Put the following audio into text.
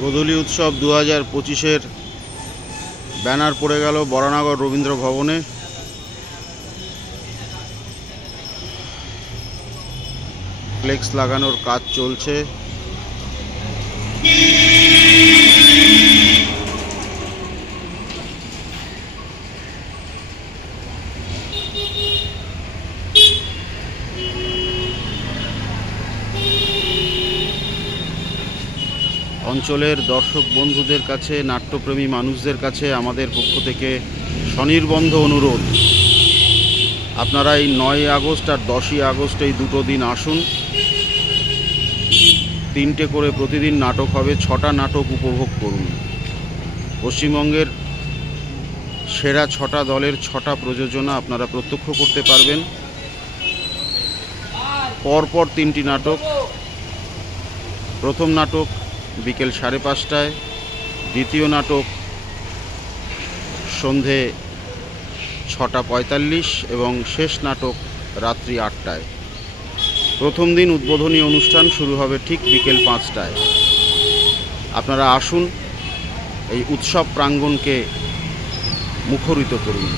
গোধূলি উৎসব 2025-এর ব্যানার পড়ে গেল বরানগর রবীন্দ্র ভবনে। ফ্লেক্স লাগানোর কাজ চলছে। অঞ্চলের দর্শক বন্ধুদের কাছে, নাট্যপ্রেমী মানুষদের কাছে আমাদের পক্ষ থেকে স্বনির্বন্ধ অনুরোধ, আপনারা এই 9ই আগস্ট আর 10ই আগস্ট এই দুটো দিন আসুন। 3টে করে প্রতিদিন নাটক হবে, 6টা নাটক উপভোগ করুন। পশ্চিমবঙ্গের সেরা 6টা দলের 6টা প্রযোজনা আপনারা প্রত্যক্ষ করতে পারবেন। পরপর 3টি নাটক। প্রথম নাটক বিকেল 5:30টায়, দ্বিতীয় নাটক সন্ধে 6:45 এবং শেষ নাটক রাত্রি 8টায়। প্রথম দিন উদ্বোধনী অনুষ্ঠান শুরু হবে ঠিক বিকেল 5টায়। আপনারা আসুন, এই উৎসব প্রাঙ্গণকে মুখরিত করুন।